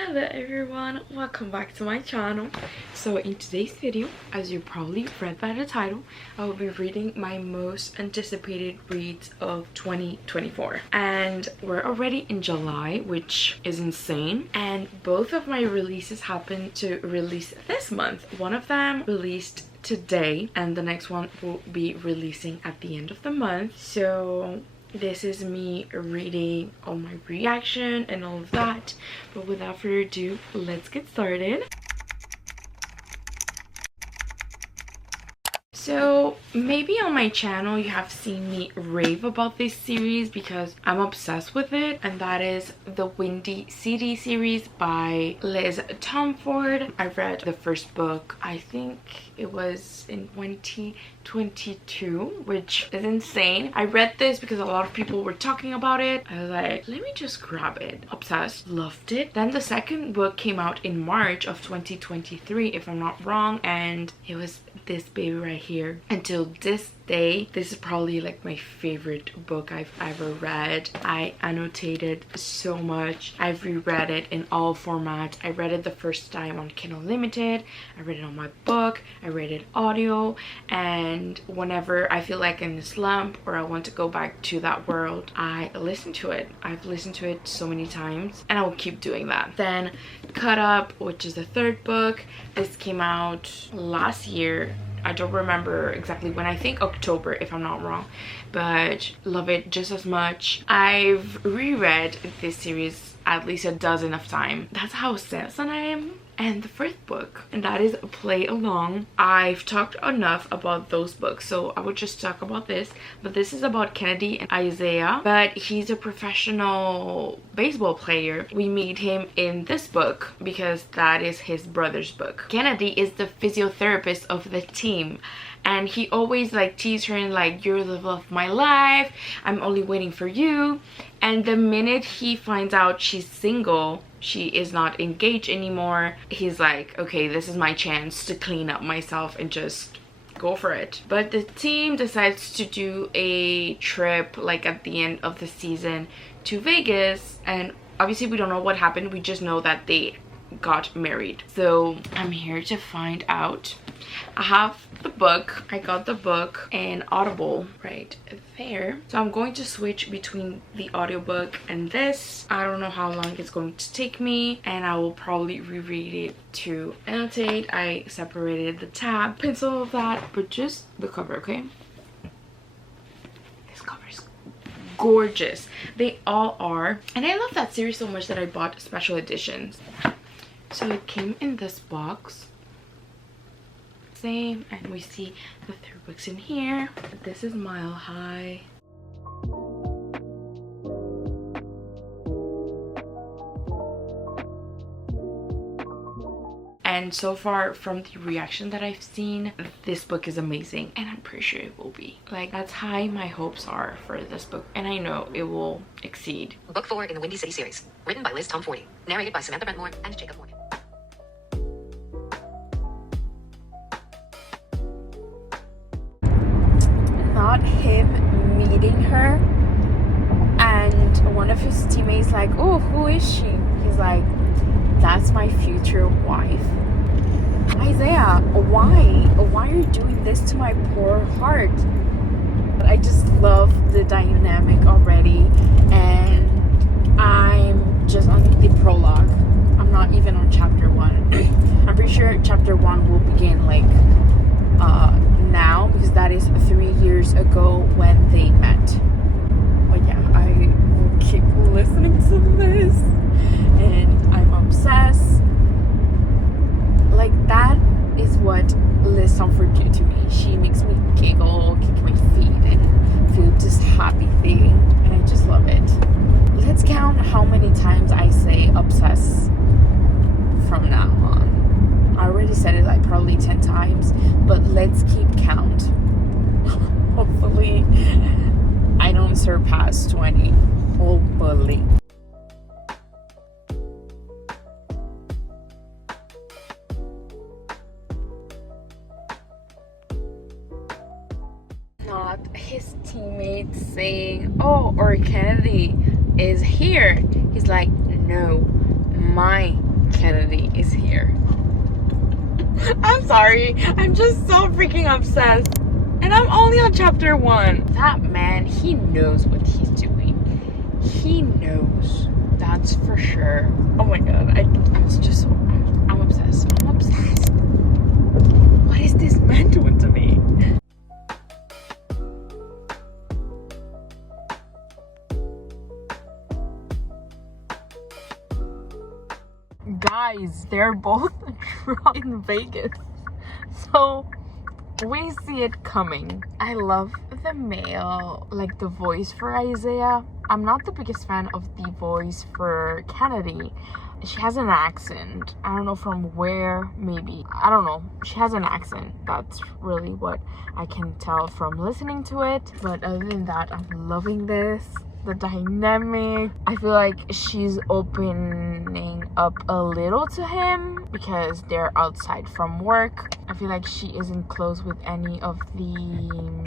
Hello everyone, welcome back to my channel. So in today's video, as you probably read by the title, I will be reading my most anticipated reads of 2024, and we're already in July, which is insane. And both of my releases happen to release this month. One of them released today and the next one will be releasing at the end of the month. So this is me reading all my reaction and all of that, but without further ado, let's get started. So maybe on my channel you have seen me rave about this series because I'm obsessed with it, and that is the Windy City series by Liz Tomforde. I read the first book, I think it was in 2022, which is insane. I read this because a lot of people were talking about it. I was like, let me just grab it. Obsessed, loved it. Then the second book came out in March of 2023, if I'm not wrong, and it was this baby right here. Until this day, this is probably like my favorite book I've ever read. I annotated so much. I've reread it in all formats. I read it the first time on Kindle Unlimited, I read it on my book, I read it audio, and whenever I feel like in a slump or I want to go back to that world, I listen to it. I've listened to it so many times and I will keep doing that. Then Cut Up, which is the third book. This came out last year. I don't remember exactly when, I think October if I'm not wrong, but love it just as much. I've reread this series at least a dozen of times. That's how obsessed I am. And the first book, and that is Play Along. I've talked enough about those books, so I would just talk about this. But this is about Kennedy and Isaiah, but he's a professional baseball player. We meet him in this book because that is his brother's book. Kennedy is the physiotherapist of the team, and he always like teases her and like, you're the love of my life, I'm only waiting for you. And the minute he finds out she's single, she is not engaged anymore, he's like, okay, this is my chance to clean up myself and just go for it. But the team decides to do a trip like at the end of the season to Vegas, and obviously we don't know what happened, we just know that they got married. So I'm here to find out. I have the book. I got the book in Audible right there, so I'm going to switch between the audiobook and this. I don't know how long it's going to take me, and I will probably reread it to annotate. I separated the tab, pencil, of that, but just the cover, okay? This cover is gorgeous. They all are, and I love that series so much that I bought special editions. So it came in this box, same, and we see the third books in here. This is Mile High. And so far from the reaction that I've seen, this book is amazing, and I'm pretty sure it will be. Like, that's high my hopes are for this book, and I know it will exceed. Book 4 in the Windy City series, written by Liz Tomforde, narrated by Samantha Brentmore and Jacob Morgan. Not him meeting her and one of his teammates like, oh, who is she? He's like, that's my future wife. Isaiah, why are you doing this to my poor heart? I just love the dynamic already, and I'm just on the prologue. I'm not even on chapter 1. I'm pretty sure chapter 1 will begin like now, because that is 3 years ago when they met. But yeah, I will keep listening to this, and I'm obsessed. Like, that is what Liz Tomforde do to me. She makes me giggle, kick my feet, and feel this happy thing, and I just love it. Let's count how many times I say obsessed from now on. I already said it like probably 10 times, but let's keep count. Hopefully I don't surpass 20. Hopefully. Not his teammates saying, oh, or Kennedy is here. He's like, no, my Kennedy is here. I'm sorry. I'm just so freaking obsessed. And I'm only on chapter 1. That man, he knows what he's doing. He knows. That's for sure. Oh my god. I'm just so... I'm obsessed. I'm obsessed. What is this man doing to me? Guys, they're both drunk in Vegas. So we see it coming. I love the male, like the voice for Isaiah. I'm not the biggest fan of the voice for Kennedy. She has an accent. I don't know from where, maybe. I don't know. She has an accent. That's really what I can tell from listening to it. But other than that, I'm loving this. The dynamic. I feel like she's opening up a little to him because they're outside from work. I feel like she isn't close with any of the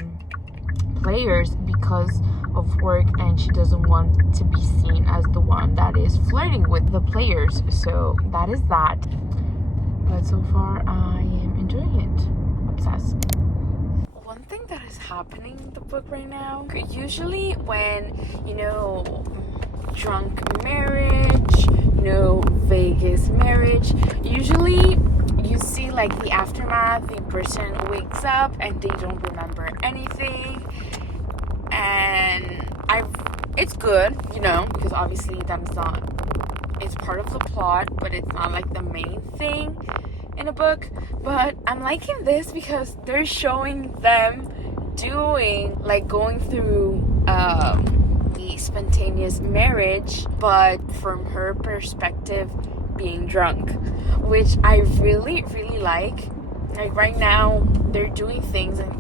players because of work, and she doesn't want to be seen as the one that is flirting with the players. So that is that. But so far I am enjoying it. Obsessed. One thing that is happening in the book right now, usually when, you know, drunk marriage, Vegas marriage, usually you see like the aftermath. The person wakes up and they don't remember anything, and it's good, because obviously it's part of the plot, but it's not like the main thing in a book. But I'm liking this because they're showing them going through the spontaneous marriage, but from her perspective, being drunk, which I really, really like. Like right now, they're doing things and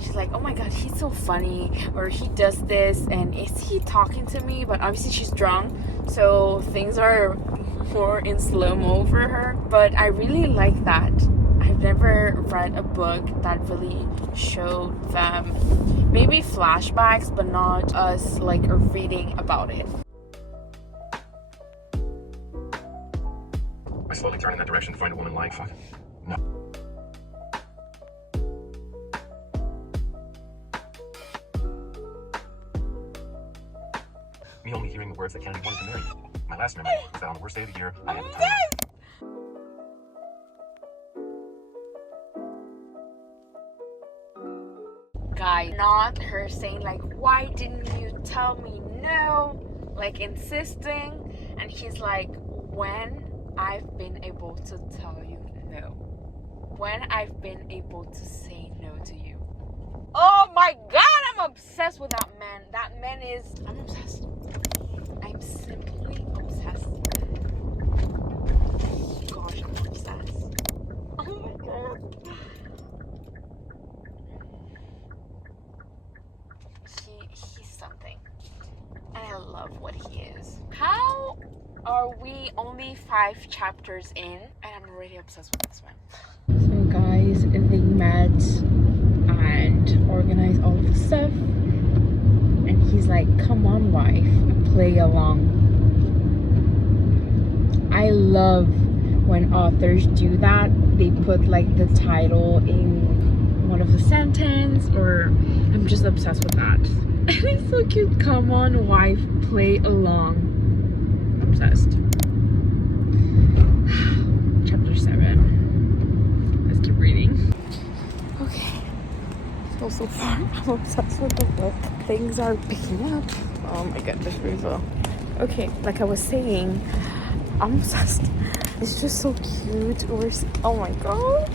she's like, oh my god, he's so funny, or he does this, and is he talking to me? But obviously she's drunk, so things are more in slow-mo for her. But I really like that. I've never read a book that really showed them maybe flashbacks, but not us like reading about it. I slowly turn in that direction to find a woman like fuck. No. Me only hearing the words that Kennedy wanted to marry me. My last memory was that on the worst day of the year, I had the time. Guy, not her saying like, why didn't you tell me no? Like insisting, and he's like, when I've been able to tell you no. When I've been able to say no to you. Oh my god, I'm obsessed with that man. That man is... I'm obsessed. I'm simply obsessed. Gosh, I'm obsessed. Oh my god. He's something. And I love what he is. How are we only 5 chapters in and I'm already obsessed with this one? So guys, they met and organized all the stuff, and he's like, come on wife, play along. I love when authors do that. They put like the title in one of the sentence, or I'm just obsessed with that. And it's so cute. Come on wife, play along. Obsessed. Chapter 7. Let's keep reading. Okay. So far, I'm obsessed with the book. Things are picking up. Oh my goodness, Rizzo. Okay, like I was saying, I'm obsessed. It's just so cute. Oh my god.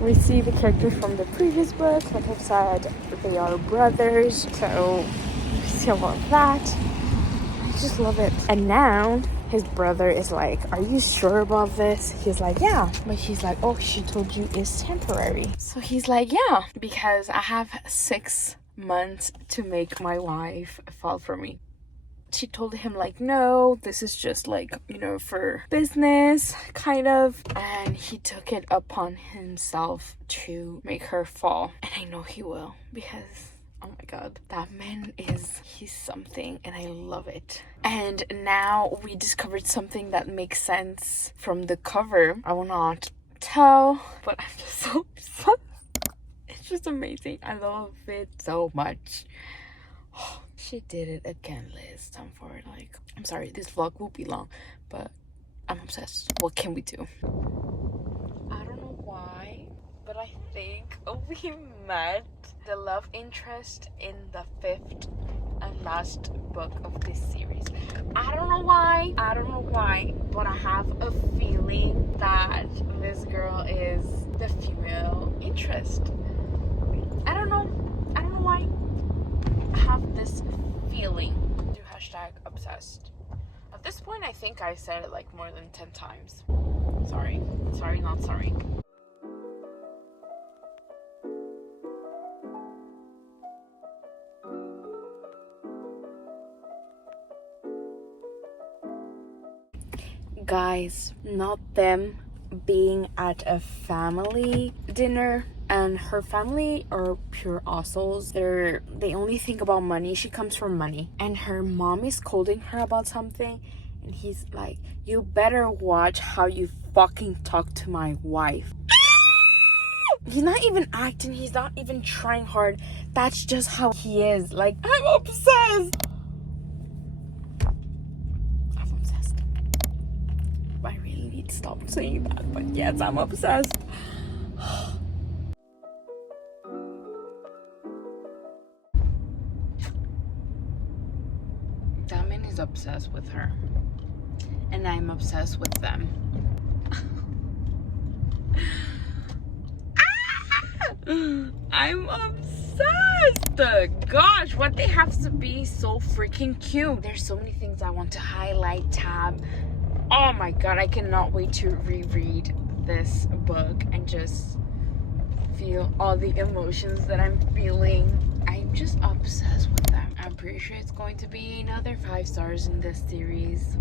We see the characters from the previous book. Like I've said, they are brothers. So we see a lot of that. I just love it. And now his brother is like, are you sure about this? He's like, yeah. But she's like, oh, she told you it's temporary. So he's like, yeah, because I have 6 months to make my wife fall for me. She told him like, no, this is just like, for business kind of. And he took it upon himself to make her fall. And I know he will, because Oh my god, that man he's something, and I love it. And now we discovered something that makes sense from the cover. I will not tell, but I'm just so obsessed. It's just amazing. I love it so much. She did it again, Liz. Time for it. Like, I'm sorry, this vlog will be long, but I'm obsessed. What can we do? I don't know why, but I think we met the love interest in the 5th and last book of this series. I don't know why, but I have a feeling that this girl is the female interest. I don't know why. I have this feeling. Do hashtag obsessed. At this point, I think I said it like more than 10 times. Sorry, not sorry. Guys, not them being at a family dinner, and her family are pure assholes. They only think about money. She comes from money, and her mom is scolding her about something, and he's like, you better watch how you fucking talk to my wife. He's not even acting, he's not even trying hard. That's just how he is. Like, I'm obsessed. I really need to stop saying that, but yes, I'm obsessed. That man is obsessed with her, and I'm obsessed with them. I'm obsessed. Gosh, what they have to be so freaking cute. There's so many things I want to highlight, tab. Oh my god, I cannot wait to reread this book and just feel all the emotions that I'm feeling. I'm just obsessed with them. I'm pretty sure it's going to be another 5 stars in this series.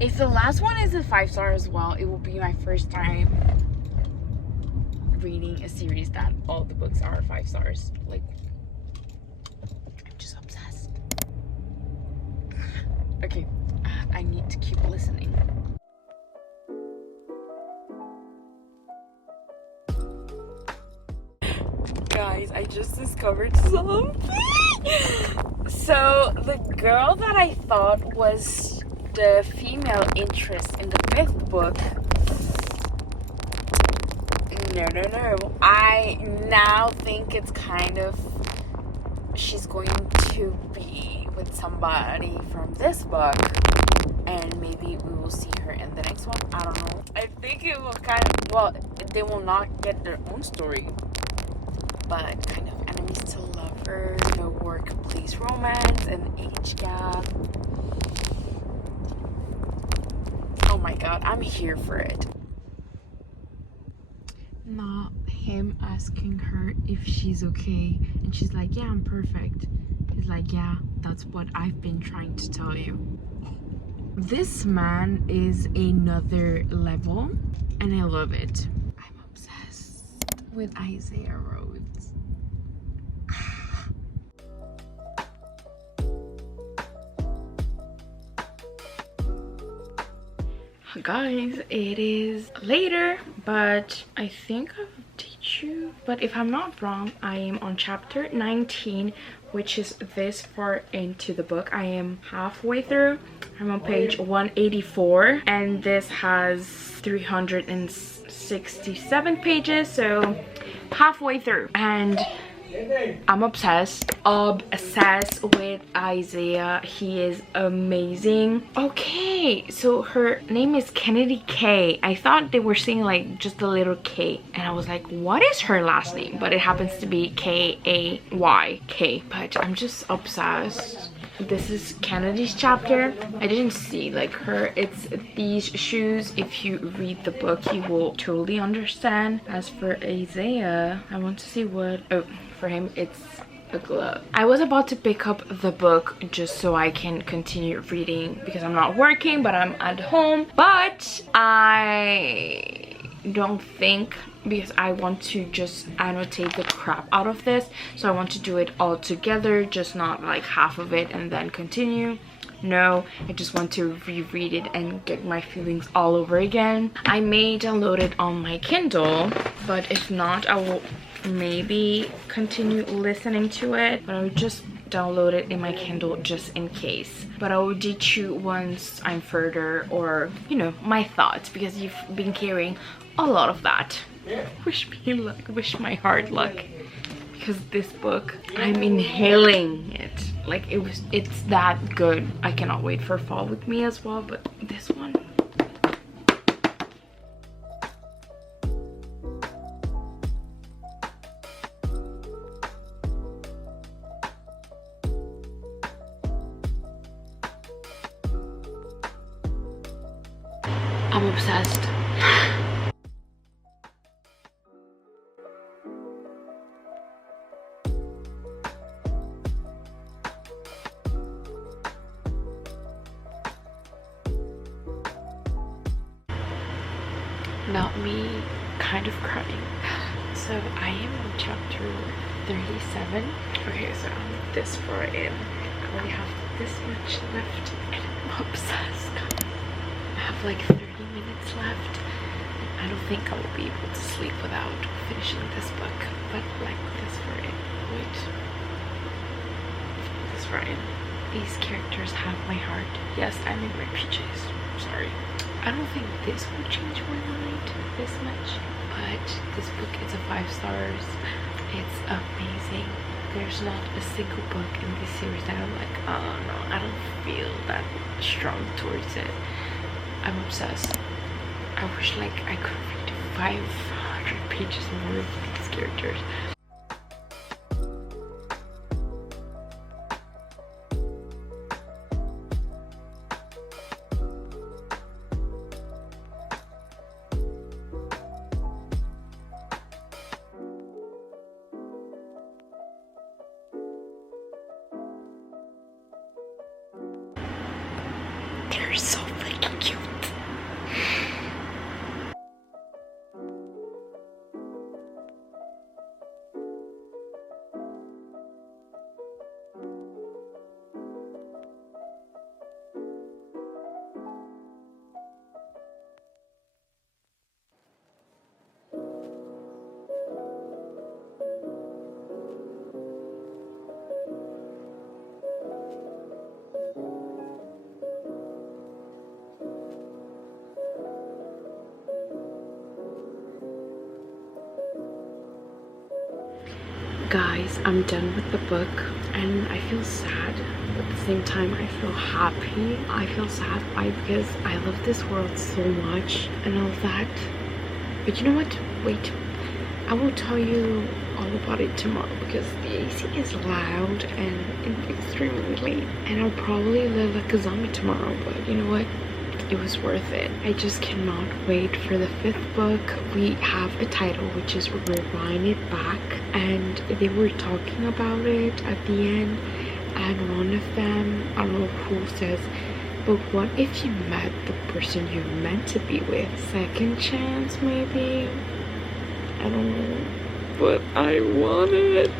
If the last one is a 5 star as well, it will be my first time reading a series that all the books are 5 stars. Like, I'm just obsessed. Okay, I need to keep listening. Guys, I just discovered something. So the girl that I thought was the female interest in the 5th book, no, I now think it's kind of, she's going to be with somebody from this book, and maybe we will see her in the next one. I don't know. I think it will kind of, well, they will not get their own story, but kind of enemies to lovers, no workplace romance, and age gap. Oh my god, I'm here for it. Not him asking her if she's okay, and she's like, yeah, I'm perfect. He's like, yeah, that's what I've been trying to tell you. This man is another level, and I love it. I'm obsessed with Isaiah Rhodes. Guys, it is later, but I think I've teach you, but if I'm not wrong, I am on chapter 19, which is this far into the book. I am halfway through. I'm on page 184, and this has 367 pages, so halfway through. And I'm obsessed with Isaiah. He is amazing. Okay, so her name is Kennedy K. I thought they were saying like just a little K, and I was like, what is her last name? But it happens to be K-A-Y-K. But I'm just obsessed. This is Kennedy's chapter. I didn't see like her. It's these shoes. If you read the book, you will totally understand. As for Isaiah, I want to see what, oh, for him it's a glove. I was about to pick up the book just so I can continue reading because I'm not working, but I'm at home. But I don't think because I want to just annotate the crap out of this. So I want to do it all together, just not like half of it and then continue. No, I just want to reread it and get my feelings all over again. I may download it on my Kindle, but if not, I will maybe continue listening to it, but I would just download it in my Kindle just in case. But I will teach you once I'm further, or you know, my thoughts, because you've been hearing a lot of that. Wish me luck, wish my heart luck, because this book, I'm inhaling it. Like it's that good. I cannot wait for Fall with Me as well, but this one, I'm obsessed. Not me kind of crying. So I am on chapter 37. Okay, so I'm this far in. I only have this much left and I'm obsessed. I have like 30 minutes left. I don't think I will be able to sleep without finishing this book. But like this far in. Wait. This far in. These characters have my heart. Yes, I'm in refugees. Sorry. I don't think this will change my mind this much, but this book is a 5 stars. It's amazing. There's not a single book in this series that I'm like, oh no, I don't feel that strong towards it. I'm obsessed. I wish like I could read 500 pages more of these characters. They're so freaking cute. Guys, I'm done with the book and I feel sad, but at the same time I feel happy. I feel sad, why? Because I love this world so much and all that. But you know what? Wait, I will tell you all about it tomorrow because the AC is loud and extremely late, and I'll probably live like a zombie tomorrow, but you know what? It was worth it. I just cannot wait for the 5th book. We have a title which is Rewind It Back, and they were talking about it at the end, and one of them, I don't know who, says, but what if you met the person you're meant to be with? Second chance maybe? I don't know, but I want it.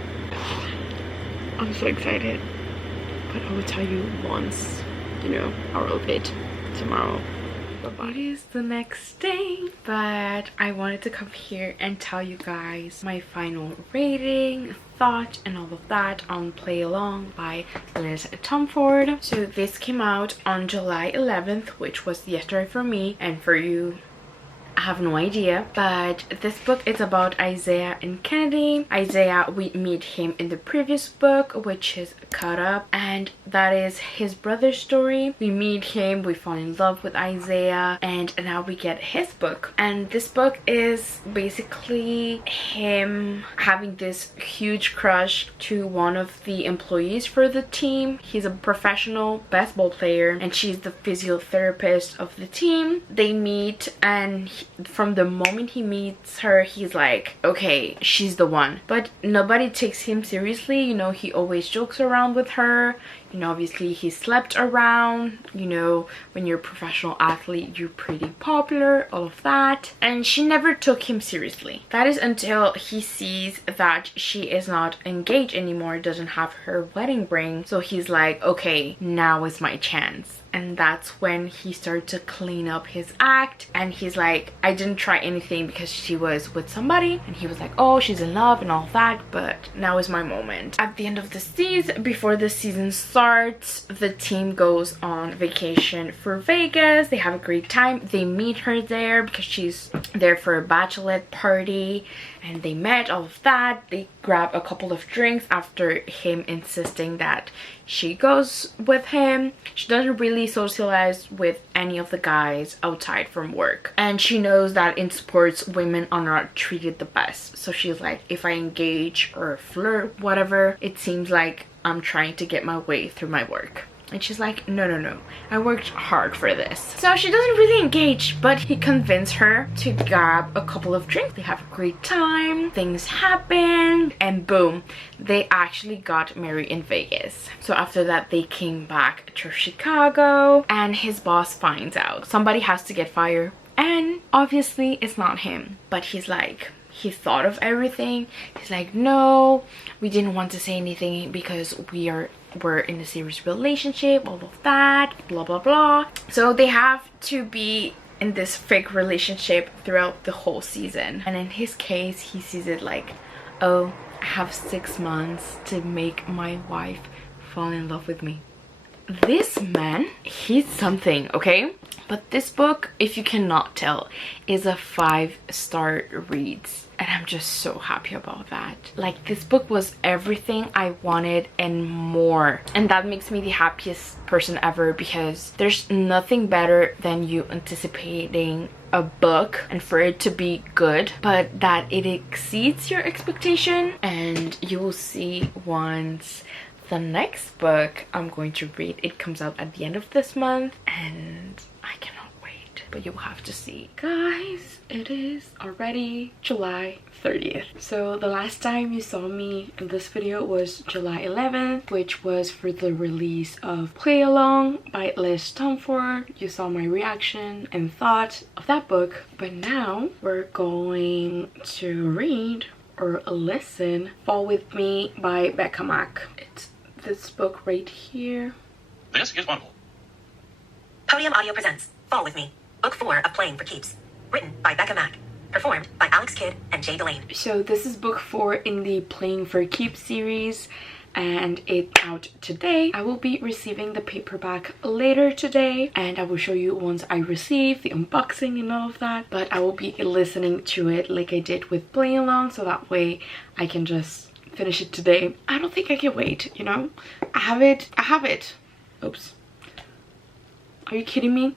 I'm so excited, but I will tell you once, you know, I wrote it tomorrow. Bye-bye. It is the next day, but I wanted to come here and tell you guys my final rating, thought, and all of that on Play Along by Liz Tomforde. So this came out on July 11th, which was yesterday for me, and for you, I have no idea. But this book is about Isaiah and Kennedy. Isaiah, we meet him in the previous book, which is Caught Up, and that is his brother's story. We meet him, we fall in love with Isaiah, and now we get his book. And this book is basically him having this huge crush to one of the employees for the team. He's a professional basketball player and she's the physiotherapist of the team. They meet, and from the moment he meets her, he's like, okay, she's the one. But nobody takes him seriously, you know. He always jokes around with her, You know, obviously he slept around. You know, when you're a professional athlete, you're pretty popular, all of that. And she never took him seriously. That is until he sees that she is not engaged anymore, doesn't have her wedding ring. So he's like, okay, now is my chance. And that's when he started to clean up his act, and he's like, I didn't try anything because she was with somebody, and he was like, oh, she's in love and all that, but now is my moment. At the end of the season, before the season starts, the team goes on vacation for Vegas. They have a great time. They meet her there because she's there for a bachelorette party, and they met, all of that. They grab a couple of drinks after him insisting that she goes with him. She doesn't really socialize with any of the guys outside from work, and she knows that in sports women are not treated the best. So she's like, if I engage or flirt, whatever, it seems like I'm trying to get my way through my work. And she's like, no, no, no, I worked hard for this. So she doesn't really engage, but he convinced her to grab a couple of drinks. They have a great time, things happen, and boom, they actually got married in Vegas. So after that, they came back to Chicago, and his boss finds out. Somebody has to get fired, and obviously it's not him. But he's like, he thought of everything. He's like, no, we didn't want to say anything because we're in a serious relationship, all of that, blah blah blah. So they have to be in this fake relationship throughout the whole season. And in his case, he sees it like, oh, I have 6 months to make my wife fall in love with me. This man, he's something, okay? But this book, if you cannot tell, is a 5-star read. And I'm just so happy about that. Like, this book was everything I wanted and more. And that makes me the happiest person ever, because there's nothing better than you anticipating a book and for it to be good, but that it exceeds your expectation. And you will see once the next book I'm going to read, it comes out at the end of this month, and I cannot wait, but you'll have to see. Guys, it is already July 30th. So the last time you saw me in this video was July 11th, which was for the release of Play Along by Liz Tomford. You saw my reaction and thought of that book, but now we're going to read or listen Fall With Me by Becca Mack. It's this book right here. This is wonderful. Podium Audio presents Fall With Me, Book 4 of Playing for Keeps. Written by Becca Mack. Performed by Alex Kidd and Jay Delane. So this is book 4 in the Playing for Keeps series, and it's out today. I will be receiving the paperback later today, and I will show you once I receive the unboxing and all of that. But I will be listening to it like I did with Play Along, so that way I can just finish it today. I don't think I can wait, you know? I have it. Oops. Are you kidding me?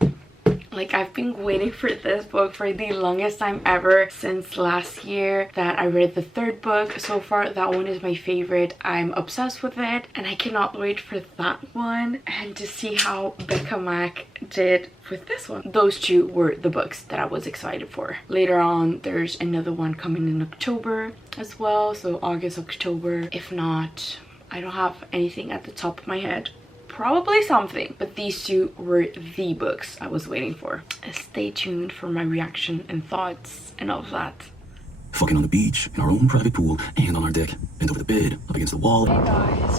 Like, I've been waiting for this book for the longest time ever, since last year that I read the 3rd book. So far, that one is my favorite. I'm obsessed with it, and I cannot wait for that one and to see how Becca Mack did with this one. Those two were the books that I was excited for. Later on, there's another one coming in October as well, so August, October. If not, I don't have anything at the top of my head. Probably something, but these two were the books I was waiting for. Stay tuned for my reaction and thoughts and all of that. Fucking on the beach, in our own private pool, and on our deck, bent over the bed, up against the wall. Hey guys,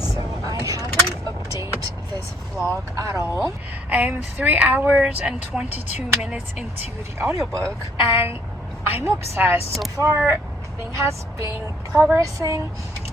so I haven't updated this vlog at all. I'm 3 hours and 22 minutes into the audiobook, and I'm obsessed. So far, thing has been progressing.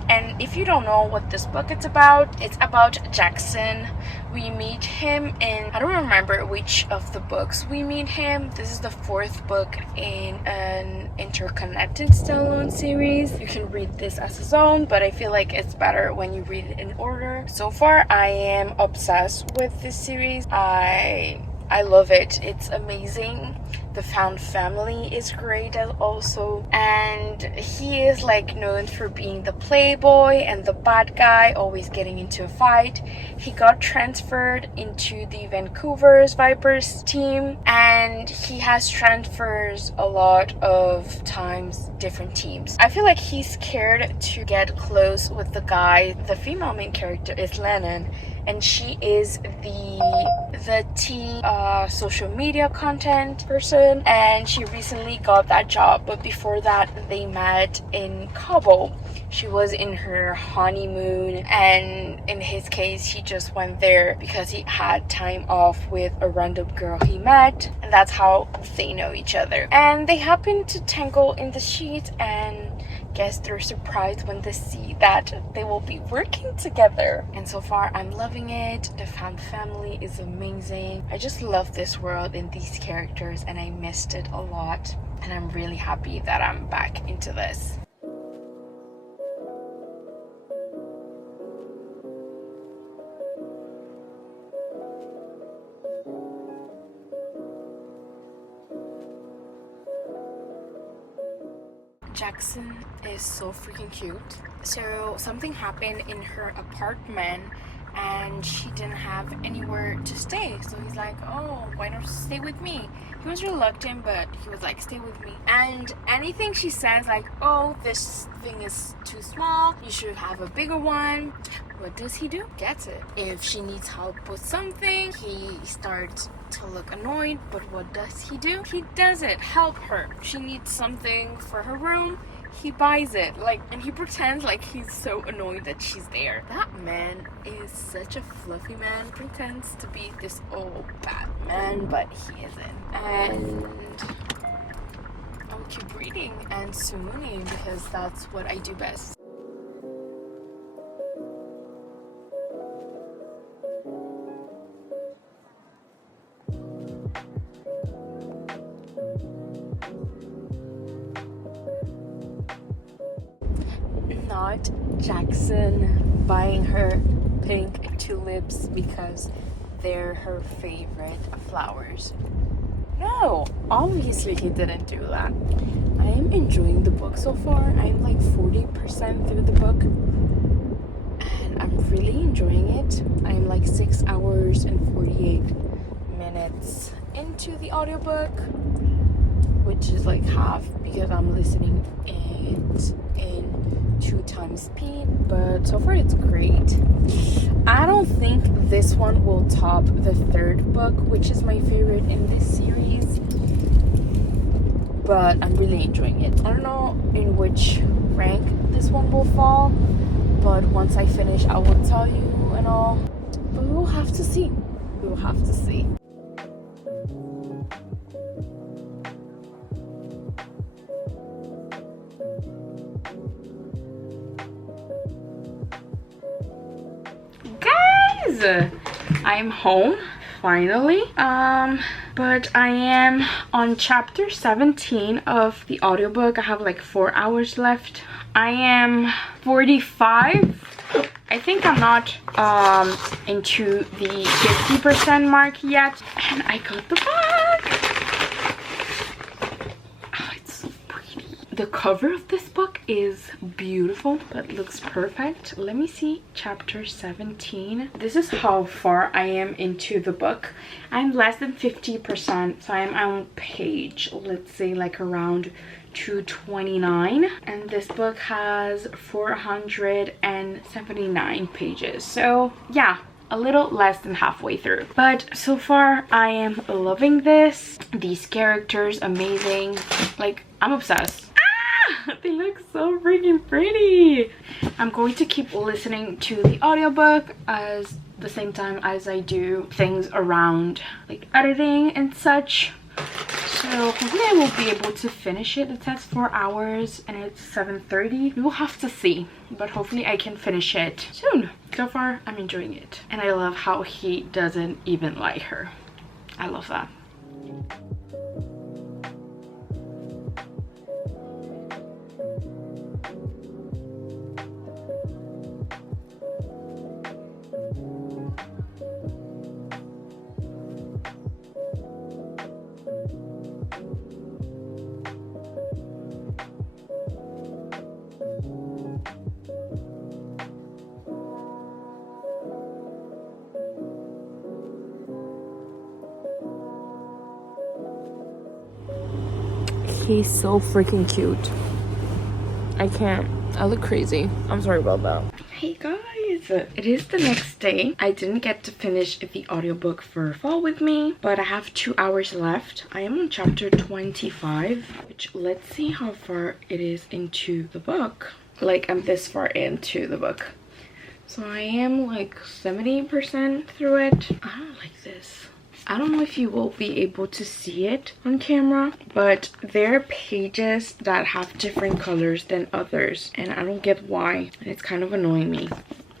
And if you don't know what this book is about Jackson. We meet him in, I don't remember which of the books we meet him. This is the 4th book in an interconnected standalone series. You can read this as its own, but I feel like it's better when you read it in order. So far, I am obsessed with this series. I I love it. It's amazing. The found family is great as also, and he is like known for being the playboy and the bad guy, always getting into a fight. He got transferred into the Vancouver's Vipers team, and he has transfers a lot of times, different teams. I feel like he's scared to get close with the guy. The female main character is Lennon, and she is the teen social media content person, and she recently got that job. But before that, they met in Cabo. She was in her honeymoon, and in his case, he just went there because he had time off with a random girl he met, and that's how they know each other. And they happen to tangle in the sheets, and guess they're surprised when they see that they will be working together. And so far, I'm loving it. The found family is amazing. I just love this world and these characters, and I missed it a lot, and I'm really happy that I'm back into this. Jackson is so freaking cute. So something happened in her apartment and she didn't have anywhere to stay. So he's like, oh, why not stay with me? He was reluctant, but he was like, stay with me. And anything she says, like, oh, this thing is too small, you should have a bigger one. What does he do? Gets it. If she needs help with something, he starts to look annoyed, but what does he do? He does it. Help her. She needs something for her room, he buys it. Like, and he pretends like he's so annoyed that she's there. That man is such a fluffy man. Pretends to be this old bad man, but he isn't. And I'll keep reading and swooning because that's what I do best. Not Jackson buying her pink tulips because they're her favorite flowers. No, obviously he didn't do that. I am enjoying the book so far. I'm like 40% through the book, and I'm really enjoying it. I'm like 6 hours and 48 minutes into the audiobook, which is like half because I'm listening it in 2 times speed, but so far it's great. I don't think this one will top the 3rd book, which is my favorite in this series, but I'm really enjoying it. I don't know in which rank this one will fall, but once I finish I will tell you and all, but we will have to see. We will have to see. I'm home finally, but I am on chapter 17 of the audiobook. I have like 4 hours left. I am 45. I think I'm not into the 50% mark yet, and I got the book. Oh, it's so pretty. The cover of this book is beautiful, but looks perfect. Let me see chapter 17. This is how far I am into the book. I'm less than 50%, so I'm on page, let's say like around 229, and this book has 479 pages, so yeah, a little less than halfway through. But so far I am loving this. These characters amazing, like I'm obsessed. They look so freaking pretty. I'm going to keep listening to the audiobook as the same time as I do things around like editing and such. So hopefully I will be able to finish it. It says 4 hours and it's 7:30. We will have to see, but hopefully I can finish it soon. So far I'm enjoying it, and I love how he doesn't even like her. I love that. He's so freaking cute. I can't. I look crazy. I'm sorry about that. Hey guys, it is the next day. I didn't get to finish the audiobook for Fall With Me, but I have 2 hours left. I am on chapter 25, which let's see how far it is into the book. Like, I'm this far into the book. So I am like 70% through it. I don't like this. I don't know if you will be able to see it on camera, but there are pages that have different colors than others, and I don't get why, and it's kind of annoying me.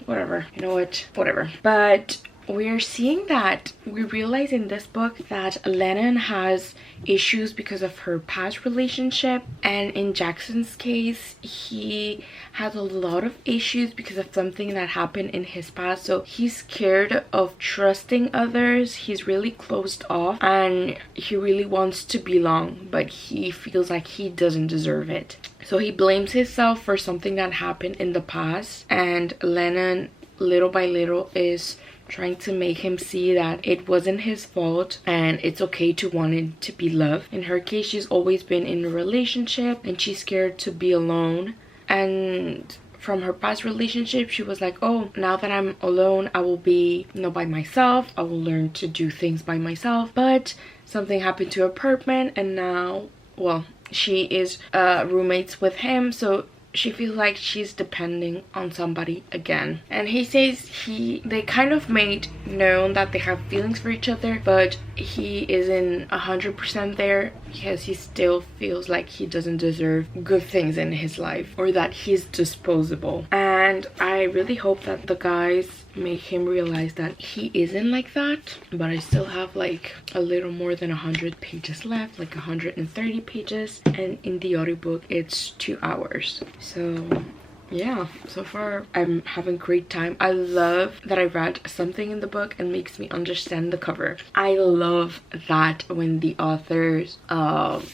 Whatever, you know what, whatever. But we're seeing that we realize in this book that Lennon has issues because of her past relationship, and in Jackson's case he has a lot of issues because of something that happened in his past. So he's scared of trusting others, he's really closed off, and he really wants to belong, but he feels like he doesn't deserve it. So he blames himself for something that happened in the past, and Lennon little by little is trying to make him see that it wasn't his fault and it's okay to want it to be loved. In her case, she's always been in a relationship and she's scared to be alone, and from her past relationship she was like, oh, now that I'm alone I will be, you know, by myself, I will learn to do things by myself. But something happened to her apartment, and now, well, she is roommates with him, so she feels like she's depending on somebody again. And he says they kind of made known that they have feelings for each other, but he isn't 100% there because he still feels like he doesn't deserve good things in his life, or that he's disposable. And I really hope that the guys make him realize that he isn't like that. But I still have like a little more than 100 pages left, like 130 pages, and in the audiobook it's 2 hours. So yeah, so far I'm having a great time. I love that I read something in the book and makes me understand the cover. I love that when the authors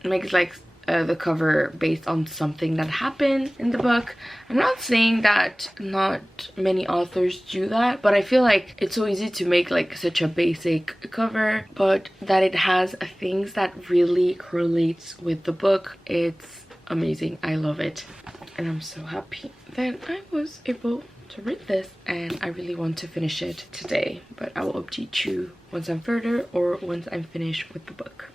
makes like the cover based on something that happened in the book. I'm not saying that not many authors do that, but I feel like it's so easy to make like such a basic cover, but that it has things that really correlates with the book. It's amazing. I love it, and I'm so happy that I was able to read this, and I really want to finish it today, but I will update you once I'm further or once I'm finished with the book.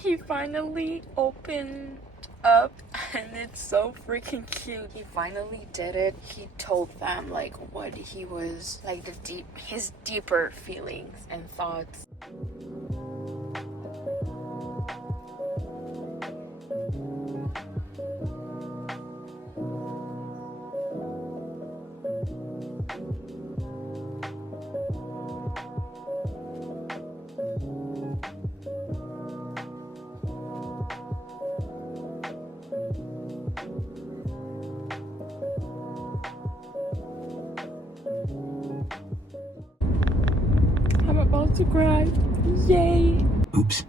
He finally opened up, and it's so freaking cute. He finally did it. He told them like what he was like, his deeper feelings and thoughts. About to cry. Yay. Oops.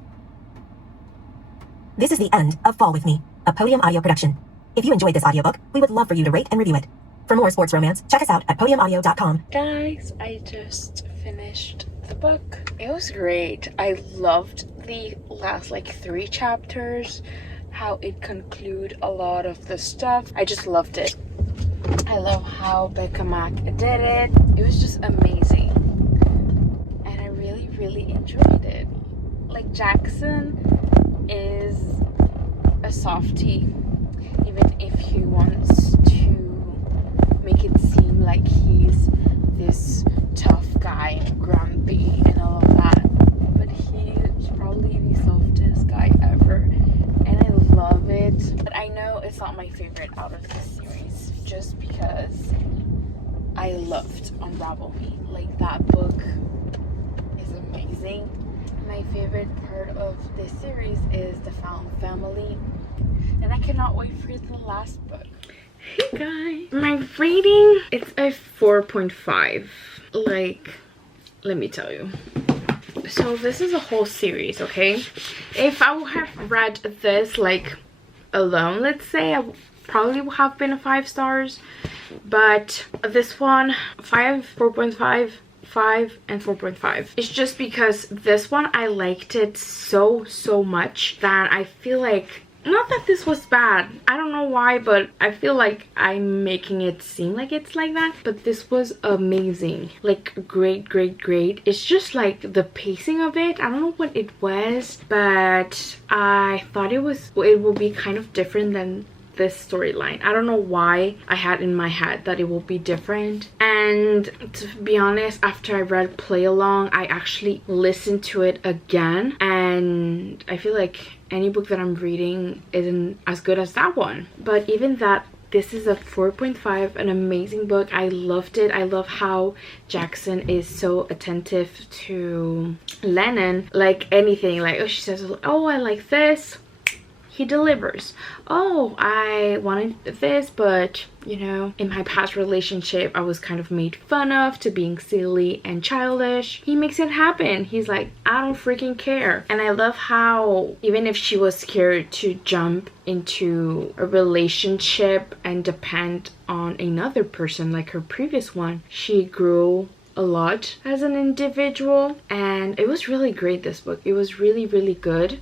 This is the end of Fall With Me, a Podium Audio production. If you enjoyed this audiobook, we would love for you to rate and review it. For more sports romance, check us out at podiumaudio.com. Guys, I just finished the book. It was great. I loved the last like 3 chapters, how it concluded a lot of the stuff. I just loved it. I love how Becca Mack did it. It was just amazing. Really enjoyed it. Like, Jackson is a softie, even if he wants to make it seem like he's this tough guy, grumpy and all of that, but he's probably the softest guy ever, and I love it. But I know it's not my favorite out of this series, just because I loved Unravel Me. Like, that book amazing. My favorite part of this series is the found family, and I cannot wait for the last book. Hey guys, my rating, it's a 4.5. Like, let me tell you. So this is a whole series, okay? If I would have read this like alone, let's say, I probably would have been a 5 stars. But this one, 5, 4.5, 5 and 4.5. It's just because this one I liked it so much that I feel like, not that this was bad, I don't know why, but I feel like I'm making it seem like it's like that, but this was amazing. Like great. It's just like the pacing of it, I don't know what it was, but I thought it will be kind of different than this storyline. I don't know why I had in my head that it will be different. And to be honest, after I read Play Along, I actually listened to it again, and I feel like any book that I'm reading isn't as good as that one. But even that, this is a 4.5, an amazing book. I loved it. I love how Jackson is so attentive to Lennon. Like anything, like, oh, she says, oh, I like this, he delivers. Oh, I wanted this, but you know, in my past relationship I was kind of made fun of to being silly and childish. He makes it happen. He's like, I don't freaking care. And I love how even if she was scared to jump into a relationship and depend on another person like her previous one, she grew a lot as an individual, and it was really great. This book, it was really good.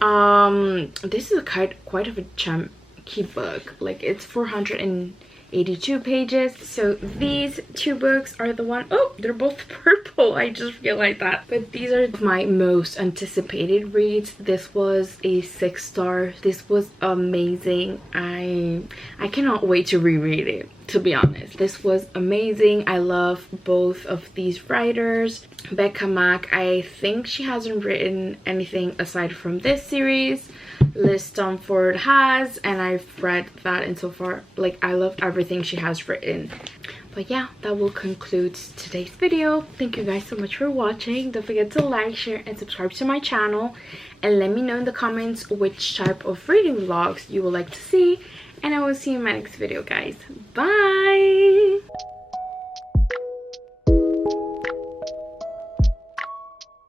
This is quite of a chunky book. Like, it's 482 pages. So these two books are the one, oh, they're both purple, I just realized that. But these are my most anticipated reads. This was a 6 star. This was amazing. I cannot wait to reread it, to be honest. This was amazing. I love both of these writers. Becca Mack, I think she hasn't written anything aside from this series. Liz Stamford has, and I've read that, and so far, like, I loved everything she has written. But yeah, that will conclude today's video. Thank you guys so much for watching. Don't forget to like, share, and subscribe to my channel, and let me know in the comments which type of reading vlogs you would like to see, and I will see you in my next video, guys. Bye.